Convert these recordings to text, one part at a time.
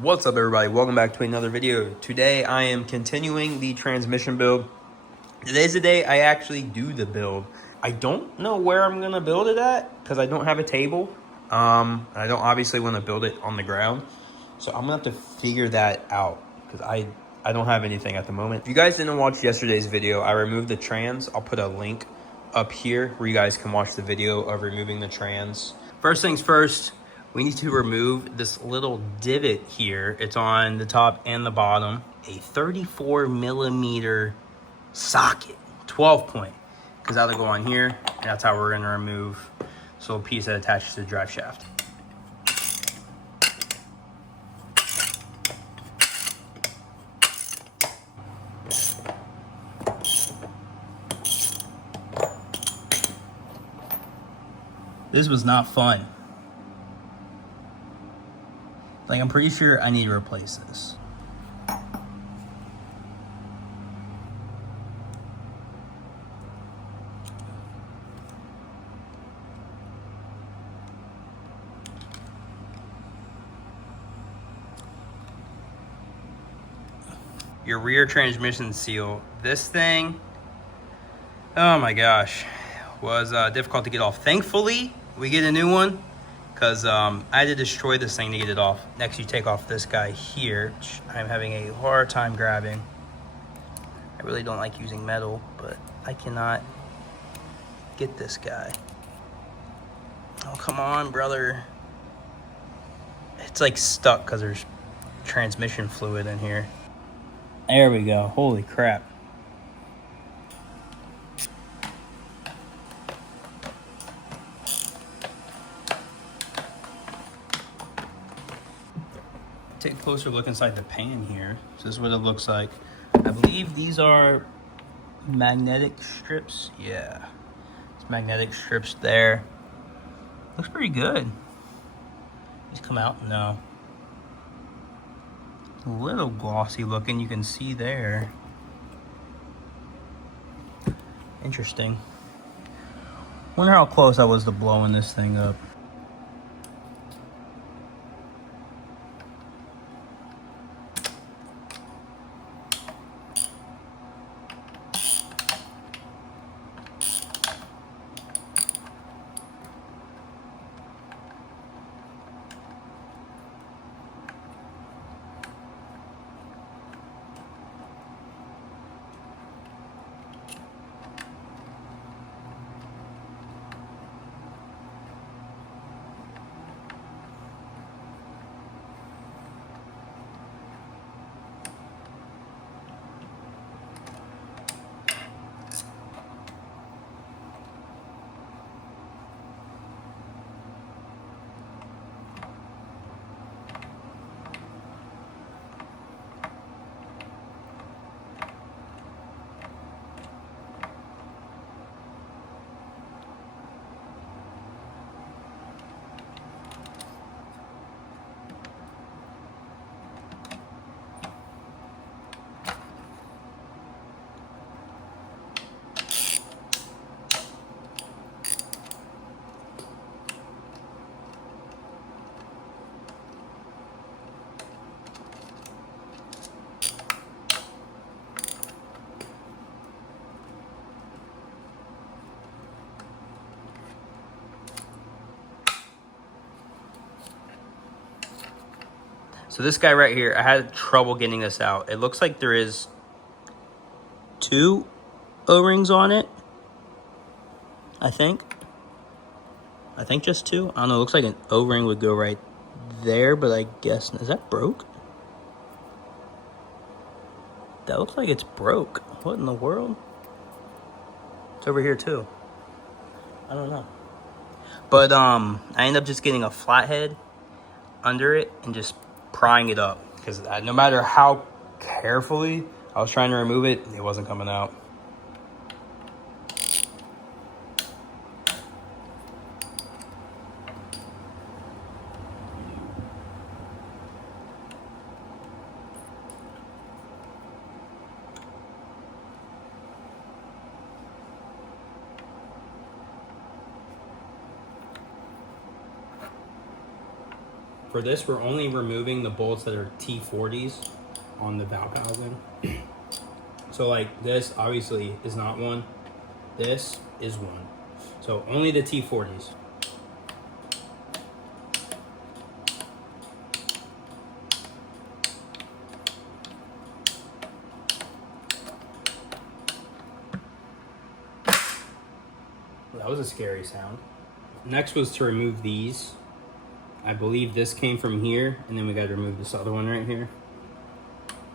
What's up, everybody? Welcome back to another video. Today I am continuing the transmission build. Today's the day I actually do the build. I don't know where I'm gonna build it at because I don't have a table. I don't obviously want to build it on the ground, so I'm gonna have to figure that out because I don't have anything at the moment. If you guys didn't watch yesterday's video, I removed the trans. I'll put a link up here where you guys can watch the video of removing the trans. First things first, we need to remove this little divot here. It's on the top and the bottom. A 34 millimeter socket, 12 point, because that'll go on here, and that's how we're gonna remove this little piece that attaches to the drive shaft. This was not fun. Like, I'm pretty sure I need to replace this. Your rear transmission seal. This thing, oh my gosh, was difficult to get off. Thankfully, we get a new one because I had to destroy this thing to get it off. Next, you take off this guy here, which I'm having a hard time grabbing. I really don't like using metal, but I cannot get this guy. Oh, come on, brother. It's like stuck because there's transmission fluid in here. There we go. Holy crap. Take a closer look inside the pan here. So this is what it looks like. I believe these are magnetic strips. Yeah. It's magnetic strips there. Looks pretty good. These come out? No. A little glossy looking, you can see there. Interesting. Wonder how close I was to blowing this thing up. So this guy right here, I had trouble getting this out. It looks like there is 2 O-rings on it. I think just 2. I don't know, it looks like an O-ring would go right there, but I guess, is that broke? That looks like it's broke. What in the world? It's over here too. I don't know. But I ended up just getting a flathead under it and just prying it up, because no matter how carefully I was trying to remove it, it wasn't coming out. for this, we're only removing the bolts that are T40s on the valve housing. So like this obviously is not one. This is one. So only the T40s. That was a scary sound. Next was to remove these. I believe this came from here, and then we got to remove this other one right here.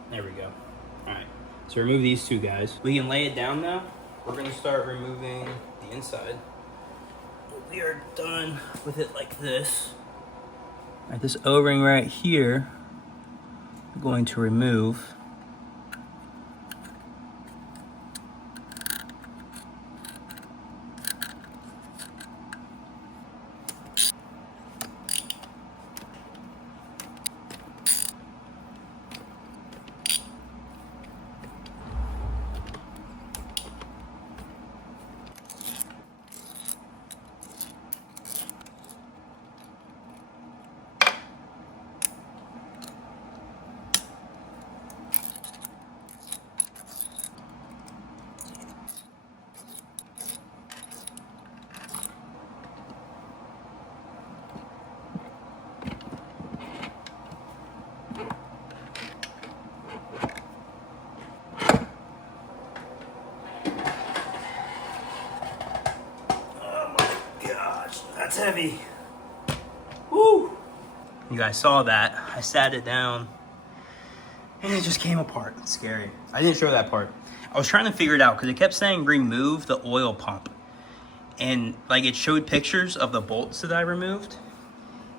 There we go. All right, so remove these two guys. We can lay it down now. We're gonna start removing the inside. We are done with it like this. All right, this O-ring right here, we're going to remove. That's heavy. Woo! You guys saw that. I sat it down and it just came apart. It's scary. I didn't show that part. I was trying to figure it out because it kept saying remove the oil pump. And like it showed pictures of the bolts that I removed.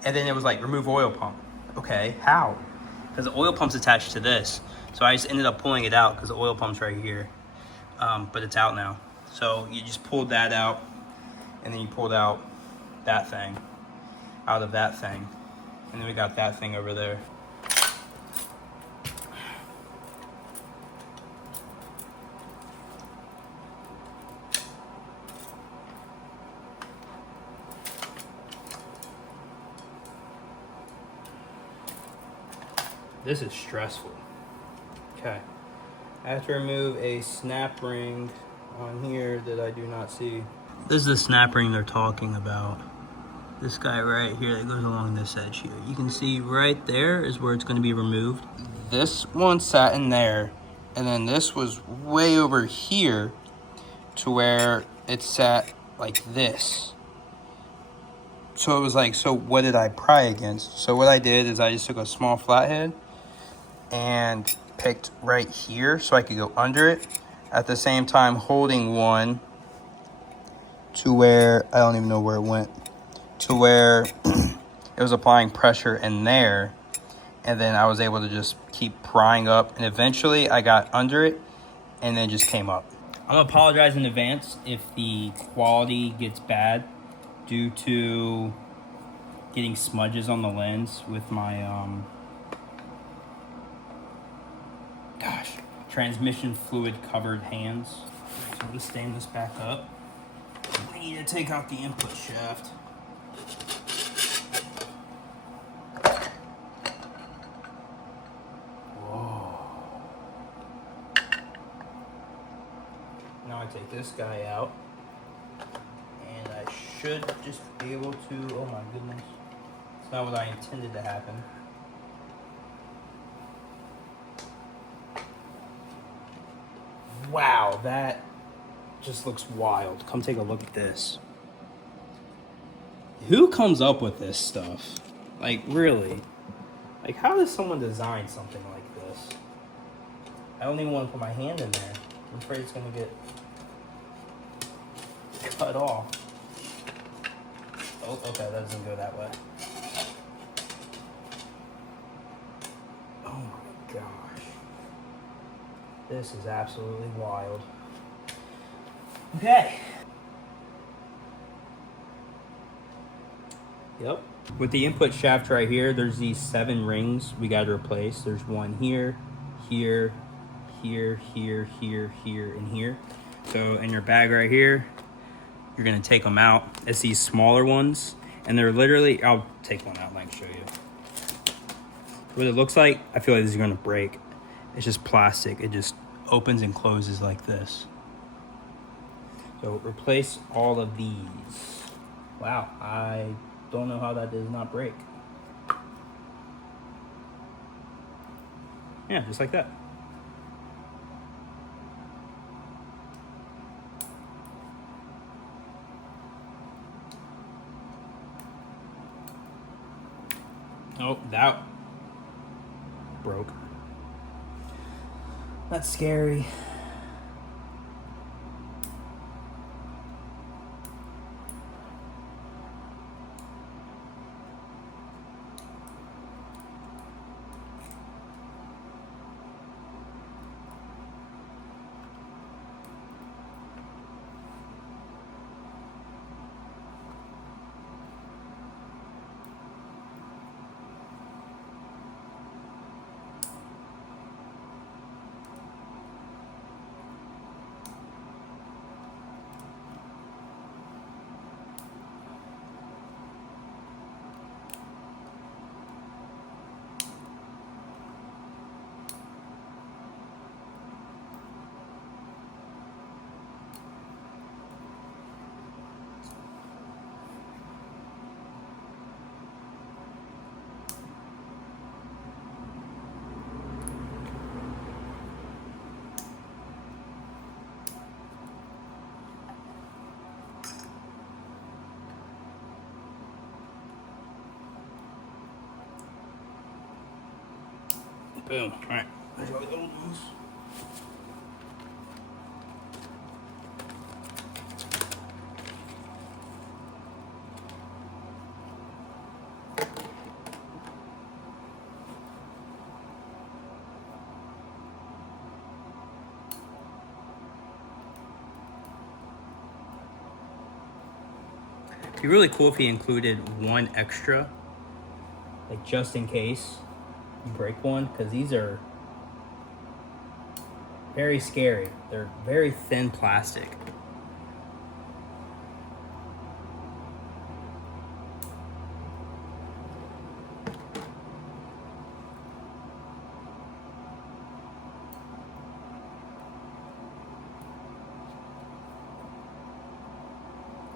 And then it was like remove oil pump. Okay, how? Because the oil pump's attached to this. So I just ended up pulling it out because the oil pump's right here. But it's out now. So you just pulled that out and then you pulled out that thing out of that thing, and then we got that thing over there. This is stressful. Okay, I have to remove a snap ring on here that I do not see. This is the snap ring they're talking about. This guy right here that goes along this edge here. You can see right there is where it's going to be removed. This one sat in there, and then this was way over here to where it sat like this. So it was like, so what did I pry against? So what I did is I just took a small flathead and picked right here so I could go under it, at the same time holding one to where, I don't even know where it went, to where it was applying pressure in there, and then I was able to just keep prying up, and eventually I got under it and then just came up. I'm gonna apologize in advance if the quality gets bad due to getting smudges on the lens with my transmission fluid covered hands. So I'm gonna stand this back up. I need to take out the input shaft. Now I take this guy out, and I should just be able to, oh my goodness, it's not what I intended to happen. Wow, that just looks wild. Come take a look at this. Who comes up with this stuff? Like, really? Like, how does someone design something like this? I don't even want to put my hand in there. I'm afraid it's going to get cut off. Oh, okay, that doesn't go that way. Oh my gosh. This is absolutely wild. Okay. Yep. With the input shaft right here, there's these 7 rings we got to replace. There's one here, here, here, here, here, here, and here. So in your bag right here, you're gonna take them out. It's these smaller ones, and they're literally, I'll take one out and I can show you. what it looks like, I feel like this is gonna break. It's just plastic. It just opens and closes like this. So replace all of these. Wow, I don't know how that does not break. Yeah, just like that. Oh, that broke. That's scary. Boom. All right. There's all the old ones. It'd be really cool if he included one extra, like just in case you break one, because these are very scary. They're very thin plastic.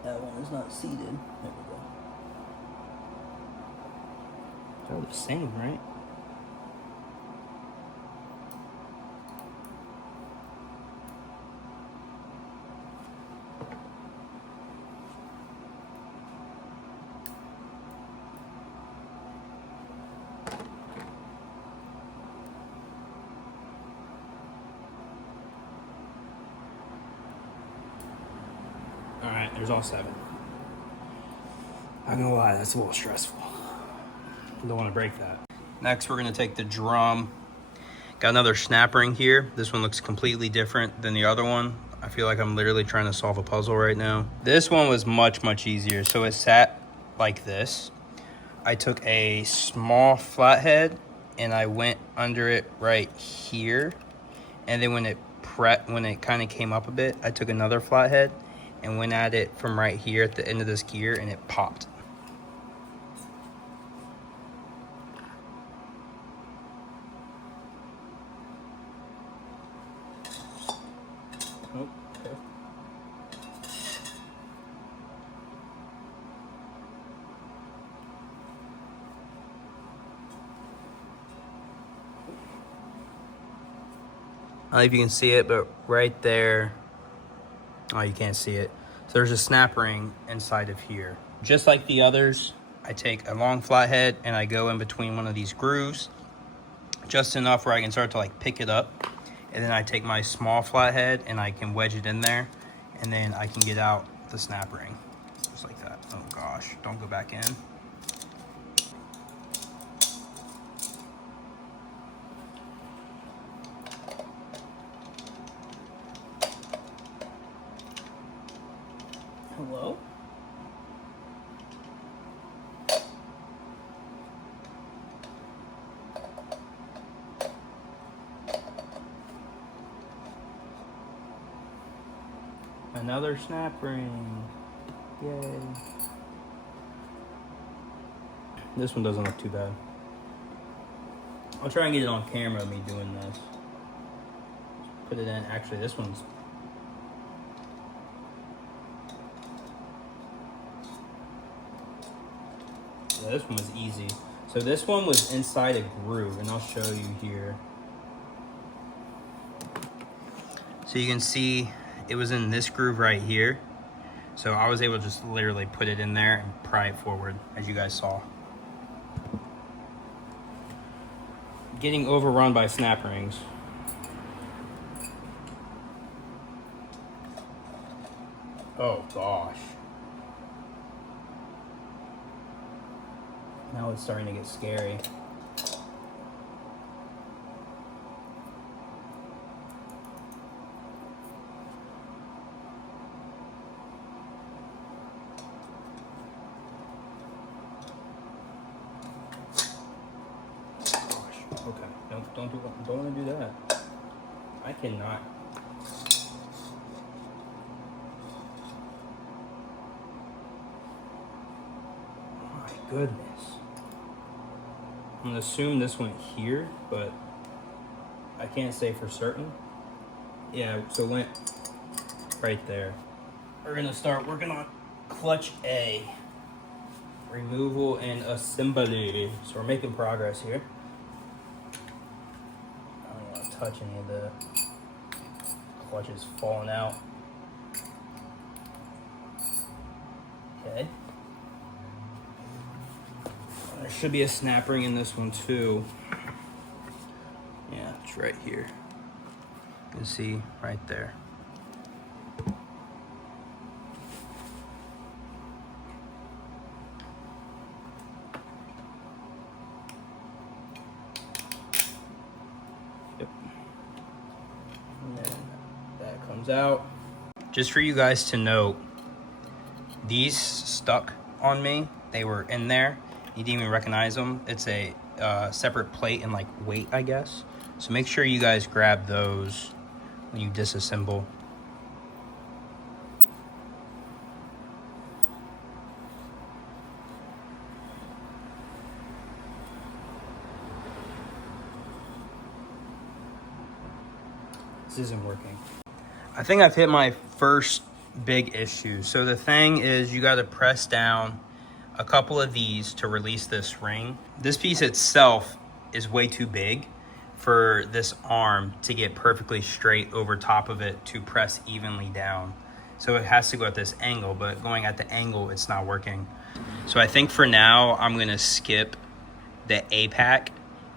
That one is not seated. There we go. They're all the same, right? All right, there's all 7. I'm not gonna lie, that's a little stressful. I don't want to break that. Next, we're gonna take the drum. Got another snap ring here. This one looks completely different than the other one. I feel like I'm literally trying to solve a puzzle right now. This one was much, much easier. So it sat like this. I took a small flathead and I went under it right here. And then when it kind of came up a bit, I took another flathead and went at it from right here at the end of this gear, and it popped. Oh, okay. I don't know if you can see it, but right there, oh, you can't see it. So there's a snap ring inside of here. Just like the others, I take a long flathead and I go in between one of these grooves, just enough where I can start to like pick it up. And then I take my small flathead and I can wedge it in there, and then I can get out the snap ring, just like that. Oh gosh, don't go back in. Hello? Another snap ring. Yay. This one doesn't look too bad. I'll try and get it on camera, me doing this. Put it in. Actually, this one's... Yeah, this one was easy. So this one was inside a groove, and I'll show you here. So you can see it was in this groove right here. So I was able to just literally put it in there and pry it forward, as you guys saw. Getting overrun by snap rings. Oh gosh. Now it's starting to get scary. Okay, don't want to do that. I cannot. Oh my goodness. I'm gonna assume this went here, but I can't say for certain. Yeah, so it went right there. We're gonna start working on clutch A. Removal and assembly. So we're making progress here. Touch any of the clutches falling out. Okay. There should be a snap ring in this one too. Yeah, it's right here. You can see right there. Out. Just for you guys to note, these stuck on me. They were in there. You didn't even recognize them. It's a separate plate and like weight, I guess. So make sure you guys grab those when you disassemble. This isn't working. I think I've hit my first big issue. So the thing is, you got to press down a couple of these to release this ring. This piece itself is way too big for this arm to get perfectly straight over top of it to press evenly down. So it has to go at this angle, but going at the angle, it's not working. So I think for now, I'm gonna skip the A pack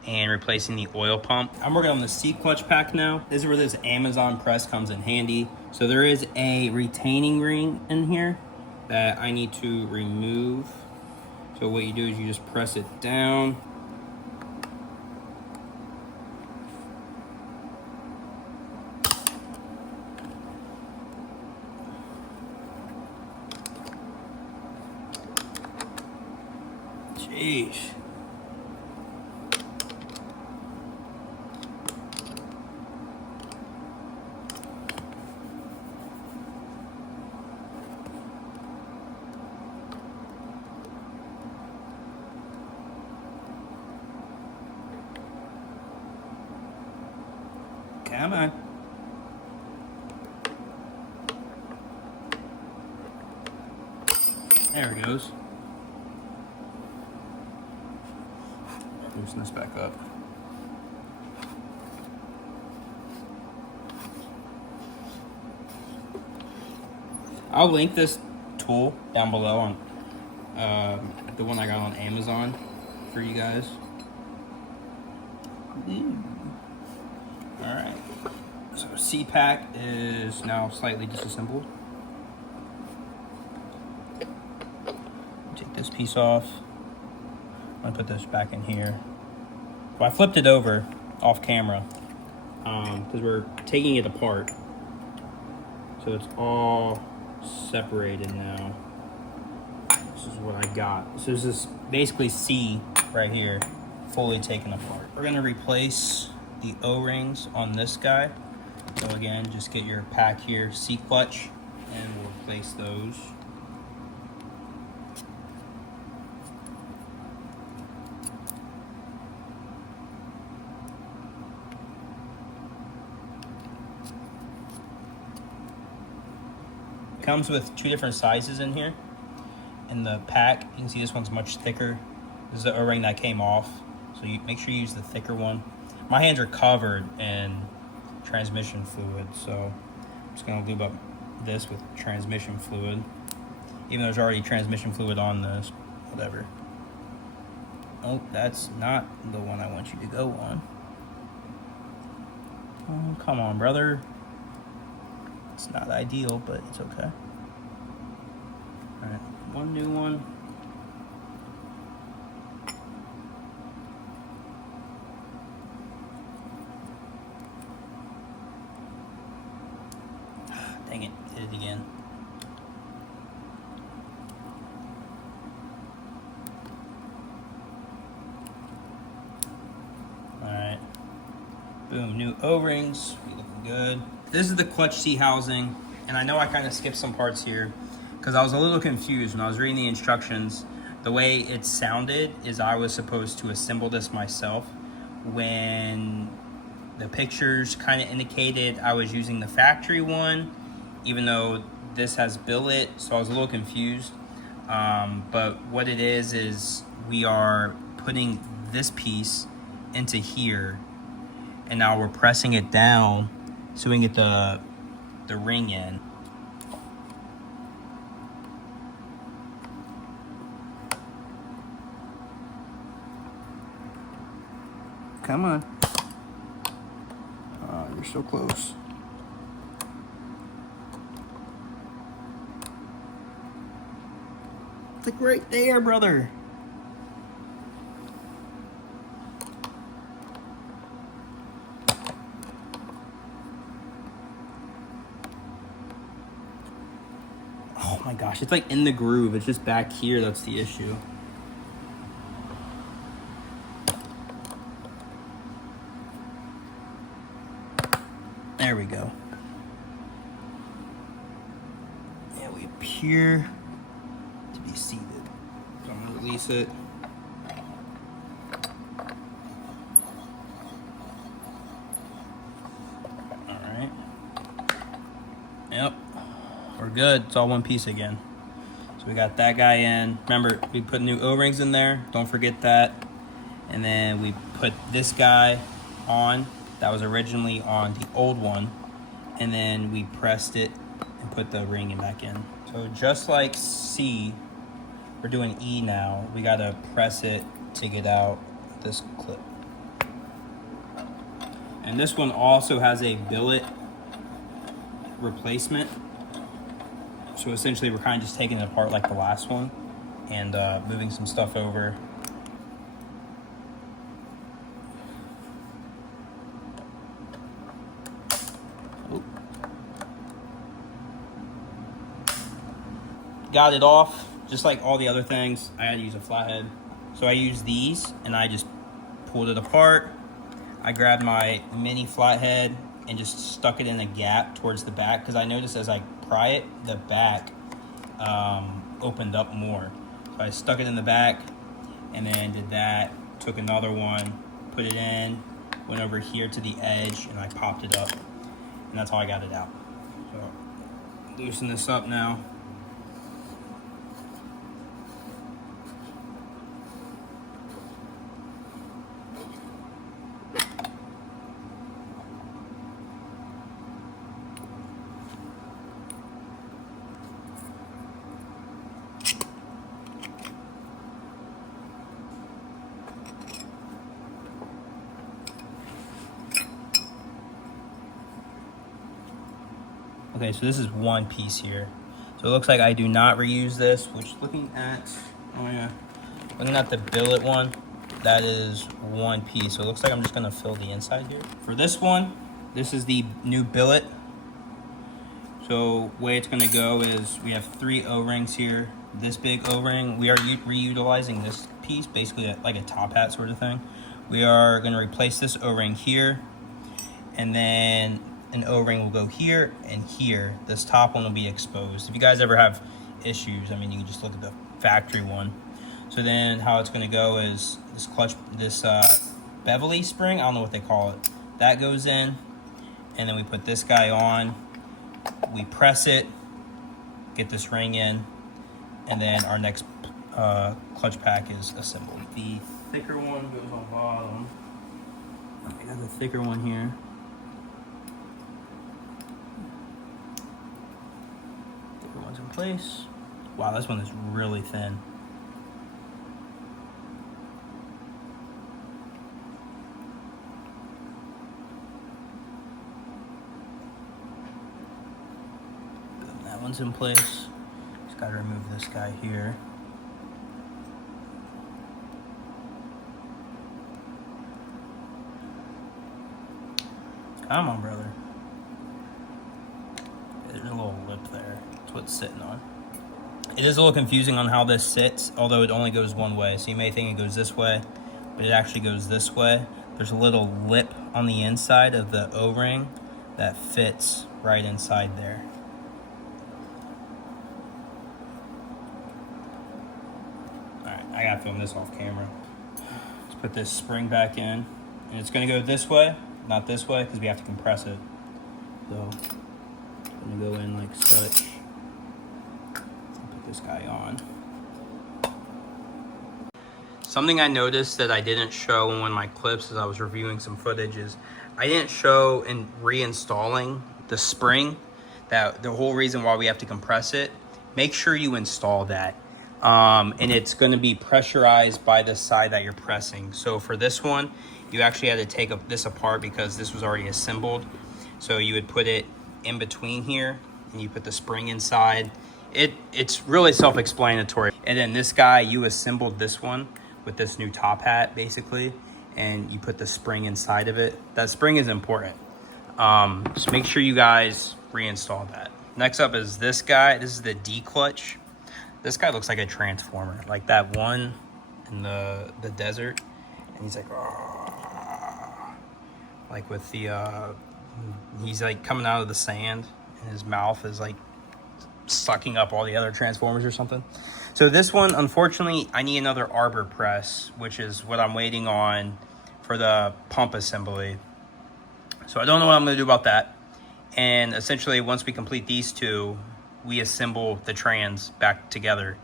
and replacing the oil pump. I'm working on the C clutch pack now. This is where this Amazon press comes in handy. So there is a retaining ring in here that I need to remove. So what you do is you just press it down. Jeez. Come on. There it goes. Loosen this back up. I'll link this tool down below on the one I got on Amazon for you guys. All right, so C-pack is now slightly disassembled. Take this piece off. I'm gonna put this back in here. Well, I flipped it over off camera because we're taking it apart. So it's all separated now. This is what I got. So this is basically C right here, fully taken apart. We're gonna replace the O-rings on this guy. So again, just get your pack here, C clutch, and we'll replace those. comes with 2 different sizes in here. In the pack, you can see this one's much thicker. This is the O-ring that came off, so you make sure you use the thicker one. My hands are covered in transmission fluid, so I'm just gonna lube up this with transmission fluid. Even though there's already transmission fluid on this, whatever. Oh, that's not the one I want you to go on. Oh, come on, brother. It's not ideal, but it's okay. All right, one new one. Dang it, did it again. All right, boom, new O-rings, looking good. This is the clutch C housing, and I know I kind of skipped some parts here because I was a little confused when I was reading the instructions. The way it sounded is I was supposed to assemble this myself, when the pictures kind of indicated I was using the factory one, even though this has billet, so I was a little confused. But what it is we are putting this piece into here, and now we're pressing it down so we can get the ring in. Come on. You're so close. It's like right there, brother. Oh my gosh, it's like in the groove. It's just back here that's the issue. There we go. Yeah, we appear to be seated. So I'm gonna release it. All right. Yep, we're good. It's all one piece again. So we got that guy in. Remember, we put new O-rings in there. Don't forget that. And then we put this guy on. That was originally on the old one, and then we pressed it and put the ring back in. So just like C, we're doing E now. We gotta press it to get out this clip. And this one also has a billet replacement. So essentially we're kind of just taking it apart like the last one and moving some stuff over. Got it off, just like all the other things. I had to use a flathead. So I used these and I just pulled it apart. I grabbed my mini flathead and just stuck it in a gap towards the back, because I noticed as I pry it, the back opened up more. So I stuck it in the back and then did that, took another one, put it in, went over here to the edge and I popped it up, and that's how I got it out. So loosen this up now. Okay, so this is one piece here. So it looks like I do not reuse this, which looking at, oh yeah, looking at the billet one, that is one piece. So it looks like I'm just gonna fill the inside here. For this one, this is the new billet. So the way it's gonna go is we have 3 O-rings here. This big O-ring, we are reutilizing this piece, basically like a top hat sort of thing. We are gonna replace this O-ring here, and then an O-ring will go here and here. This top one will be exposed. If you guys ever have issues, I mean, you can just look at the factory one. So then how it's gonna go is this clutch, this bevel spring, I don't know what they call it, that goes in, and then we put this guy on, we press it, get this ring in, and then our next clutch pack is assembled. The thicker one goes on bottom. I got the thicker one here. Thicker one's in place. Wow, this one is really thin. That one's in place. Just gotta remove this guy here. Come on, brother. There's a little lip there. That's what it's sitting on. It is a little confusing on how this sits, although it only goes one way. So you may think it goes this way, but it actually goes this way. There's a little lip on the inside of the O-ring that fits right inside there. Alright, I gotta film this off camera. Let's put this spring back in. And it's gonna go this way, not this way, because we have to compress it. So, I'm gonna go in like such. Put this guy on. Something I noticed that I didn't show in one of my clips as I was reviewing some footage is I didn't show in reinstalling the spring, that the whole reason why we have to compress it. Make sure you install that. And it's going to be pressurized by the side that you're pressing. So for this one, you actually had to take this apart because this was already assembled. So you would put it in between here and you put the spring inside. It's really self-explanatory. And then this guy, you assembled this one with this new top hat basically, and you put the spring inside of it. That spring is important. So make sure you guys reinstall that. Next up is this guy. This is the D clutch. This guy looks like a transformer, like that one in the desert, and he's like, "Argh." Like with the he's like coming out of the sand, and his mouth is like sucking up all the other transformers or something. So this one, unfortunately, I need another arbor press, which is what I'm waiting on for the pump assembly. So I don't know what I'm going to do about that. And essentially, once we complete these two, we assemble the trans back together.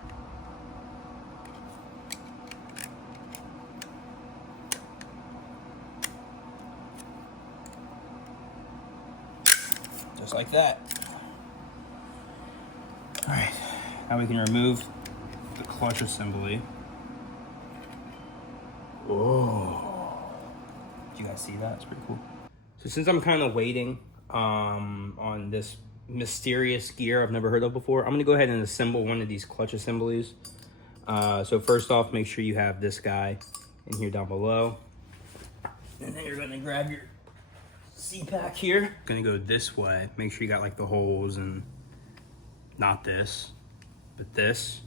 Just like that. All right, now we can remove the clutch assembly. Oh, did you guys see that? It's pretty cool. So since I'm kind of waiting on this mysterious gear I've never heard of before, I'm gonna go ahead and assemble one of these clutch assemblies. So first off, make sure you have this guy in here down below. And then you're gonna grab your C-pack here. Gonna go this way. Make sure you got like the holes and not this, but this.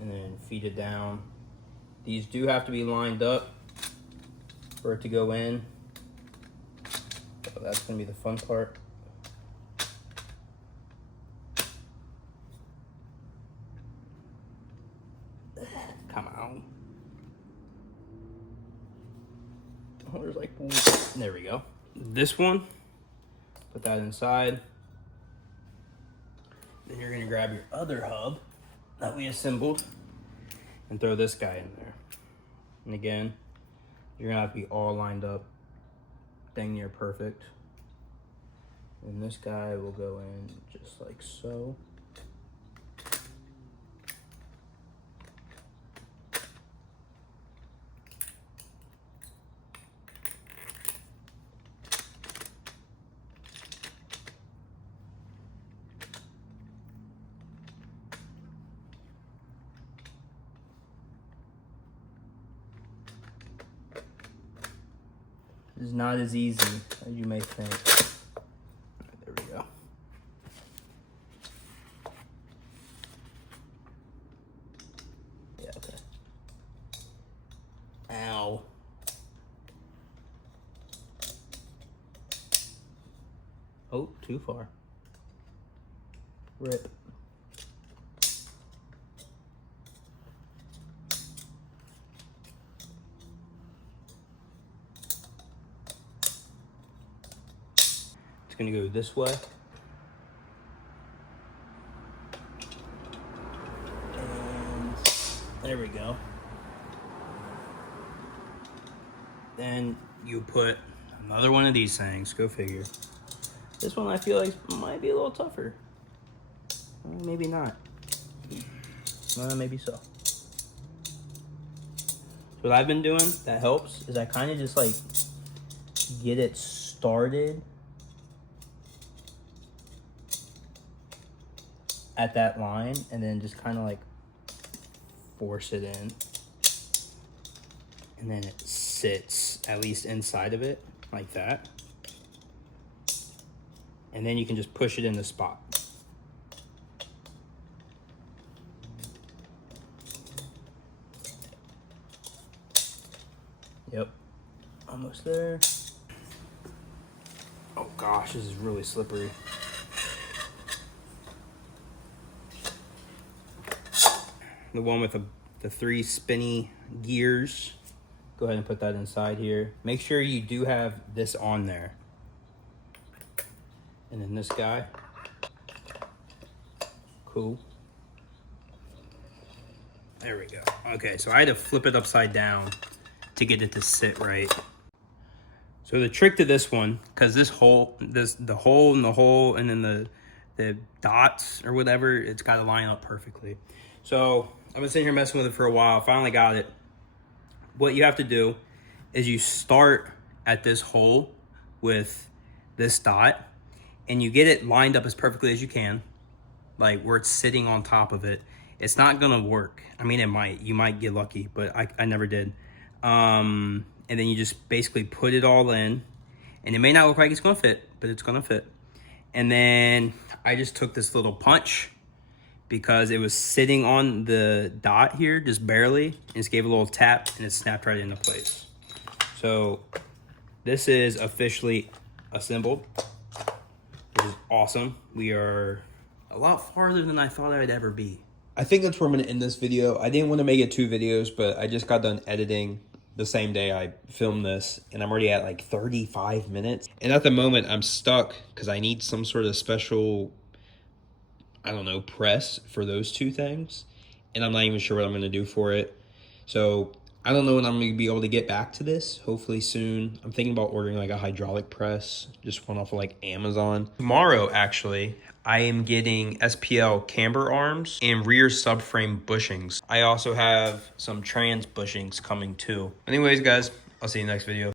And then feed it down. These do have to be lined up for it to go in. So that's gonna be the fun part. Come on. Oh, there's like, there we go. This one, put that inside. Then you're gonna grab your other hub that we assembled and throw this guy in there. And again, you're gonna have to be all lined up, dang near perfect. And this guy will go in just like so. It's not as easy as you may think. Right, there we go. Yeah, okay. Ow. Oh, too far. Rip. It's gonna go this way. There we go. Then you put another one of these things. Go figure. This one I feel like might be a little tougher. Maybe not. Maybe so. So what I've been doing that helps is I kind of just like get it started at that line and then just kind of like force it in. And then it sits at least inside of it like that. And then you can just push it in the spot. Yep, almost there. Oh gosh, this is really slippery. The one with the 3 spinny gears. Go ahead and put that inside here. Make sure you do have this on there. And then this guy. Cool. There we go. Okay, so I had to flip it upside down to get it to sit right. So the trick to this one, because the hole and the hole and then the dots or whatever, it's got to line up perfectly. So I've been sitting here messing with it for a while. Finally got it. What you have to do is you start at this hole with this dot and you get it lined up as perfectly as you can, like where it's sitting on top of it. It's not gonna work. I mean, it might. You might get lucky, but I never did. And then you just basically put it all in, and it may not look like it's gonna fit, but it's gonna fit. And then I just took this little punch because it was sitting on the dot here, just barely, and just gave a little tap, and it snapped right into place. So this is officially assembled, which is awesome. We are a lot farther than I thought I'd ever be. I think that's where I'm gonna end this video. I didn't want to make it 2 videos, but I just got done editing the same day I filmed this, and I'm already at like 35 minutes. And at the moment, I'm stuck because I need some sort of special, I don't know, press for those 2 things. And I'm not even sure what I'm gonna do for it. So I don't know when I'm gonna be able to get back to this, hopefully soon. I'm thinking about ordering like a hydraulic press, just one off of like Amazon. Tomorrow, actually, I am getting SPL camber arms and rear subframe bushings. I also have some trans bushings coming too. Anyways, guys, I'll see you next video.